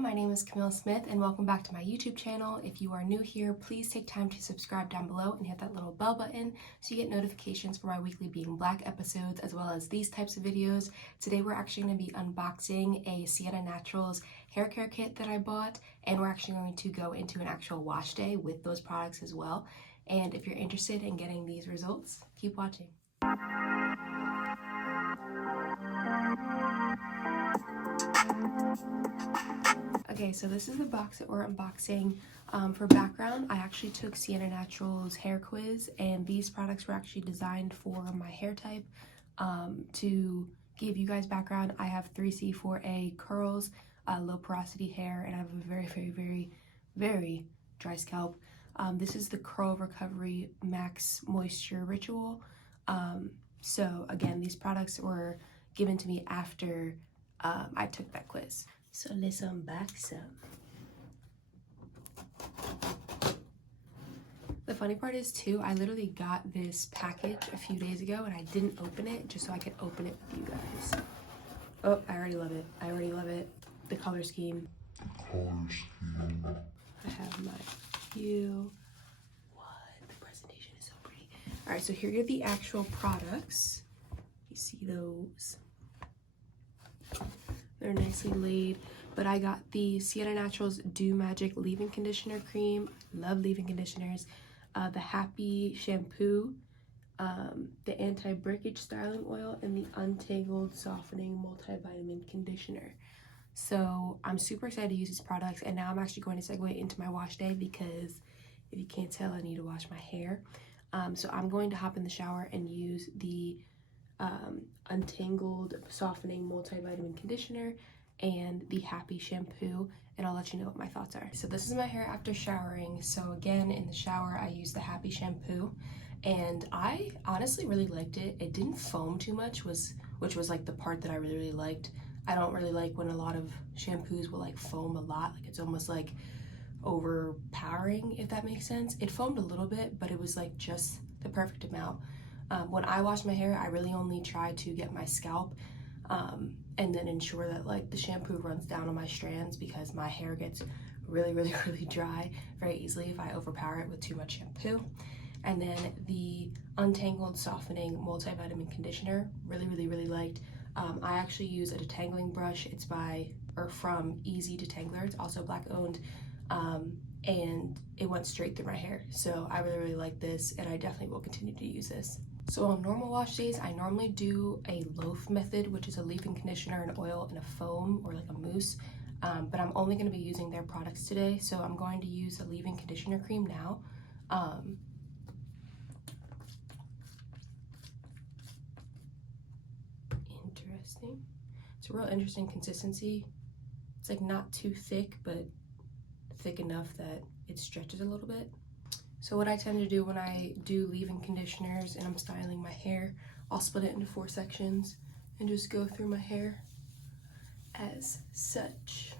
my name is Camille Smith and welcome back to my YouTube channel. If you are new here, please take time to subscribe down below and hit that little bell button so you get notifications for my weekly Being Black episodes as well as these types of videos. Today we're actually going to be unboxing a Sienna Naturals hair care kit that I bought, and we're actually going to go into an actual wash day with those products as well. And if you're interested in getting these results, keep watching. Okay, so this is the box that we're unboxing. For background, I actually took Sienna Naturals hair quiz, and these products were actually designed for my hair type. To give you guys background, I have 3C4A curls, low porosity hair, and I have a very dry scalp. This is the Curl Recovery Max Moisture Ritual. So again, these products were given to me after I took that quiz. So let's unbox some. The funny part is too, I literally got this package a few days ago and I didn't open it just so I could open it with you guys. Oh, I already love it. I already love it. The color scheme. I have my hue. What? The presentation is so pretty. All right, so here are the actual products. You see those? They're nicely laid, but I got the Sienna Naturals Do Magic Leave-In Conditioner Cream. Love leave-in conditioners. The Happy Shampoo, the Anti-Breakage Styling Oil, and the Untangled Softening Multivitamin Conditioner. So I'm super excited to use these products, and now I'm actually going to segue into my wash day because if you can't tell, I need to wash my hair. So I'm going to hop in the shower and use the Untangled Softening Multivitamin Conditioner and the Happy Shampoo, and I'll let you know what my thoughts are. So this is my hair after showering. So again, in the shower I used the Happy Shampoo, and I honestly really liked it. It didn't foam too much, which was like the part that I really liked. I don't really like when a lot of shampoos will like foam a lot, like it's almost like overpowering, if that makes sense. It foamed a little bit, but it was like just the perfect amount. When I wash my hair, I really only try to get my scalp and then ensure that like the shampoo runs down on my strands, because my hair gets really dry very easily if I overpower it with too much shampoo. And then the Untangled Softening Multivitamin Conditioner, really liked. I actually use a detangling brush. It's from Easy Detangler. It's also Black owned. And it went straight through my hair. So I really like this, and I definitely will continue to use this. So on normal wash days, I normally do a loaf method, which is a leave-in conditioner, an oil, and a foam, or like a mousse. But I'm only going to be using their products today, so I'm going to use a leave-in conditioner cream now. Interesting. It's a real interesting consistency. It's like not too thick, but thick enough that it stretches a little bit. So what I tend to do when I do leave-in conditioners and I'm styling my hair, I'll split it into 4 sections and just go through my hair as such.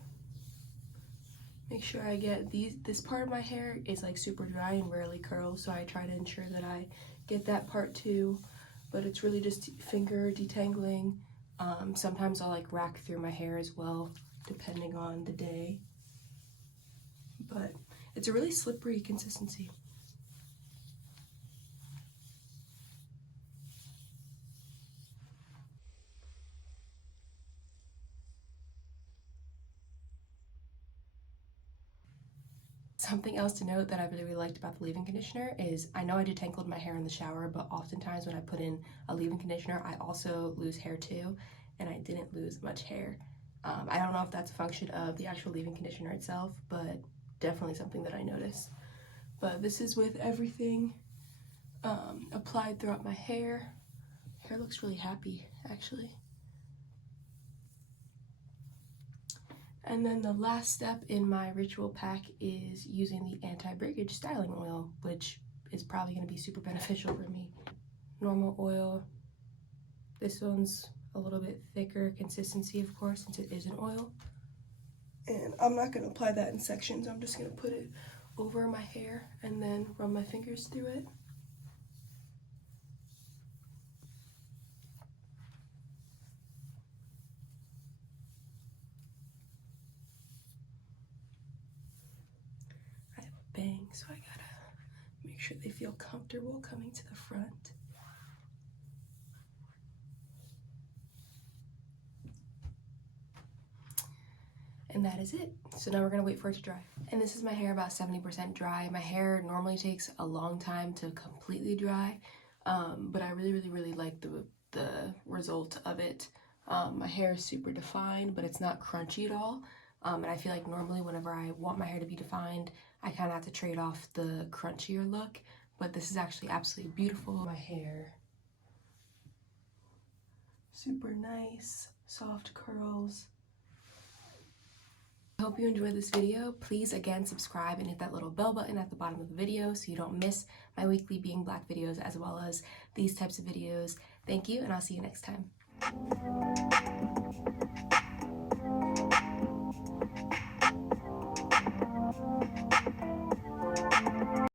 Make sure I get this part of my hair is like super dry and rarely curls, so I try to ensure that I get that part too, but it's really just finger detangling. Sometimes I'll like rack through my hair as well, depending on the day, but it's a really slippery consistency. Something else to note that I really liked about the leave-in conditioner is, I know I detangled my hair in the shower, but oftentimes when I put in a leave-in conditioner, I also lose hair too, and I didn't lose much hair. I don't know if that's a function of the actual leave-in conditioner itself, but definitely something that I noticed. But this is with everything applied throughout my hair. Hair looks really happy, actually. And then the last step in my ritual pack is using the anti-breakage styling oil, which is probably going to be super beneficial for me. Normal oil. This one's a little bit thicker consistency, of course, since it is an oil. And I'm not going to apply that in sections. I'm just going to put it over my hair and then run my fingers through it. so I gotta make sure they feel comfortable coming to the front. And that is it. So now we're gonna wait for it to dry. And this is my hair about 70% dry. My hair normally takes a long time to completely dry, but I really like the result of it. My hair is super defined, but it's not crunchy at all. And I feel like normally whenever I want my hair to be defined, I kind of have to trade off the crunchier look, but this is actually absolutely beautiful. My hair, super nice, soft curls. I hope you enjoyed this video. Please again subscribe and hit that little bell button at the bottom of the video so you don't miss my weekly Being Black videos as well as these types of videos. Thank you, and I'll see you next time.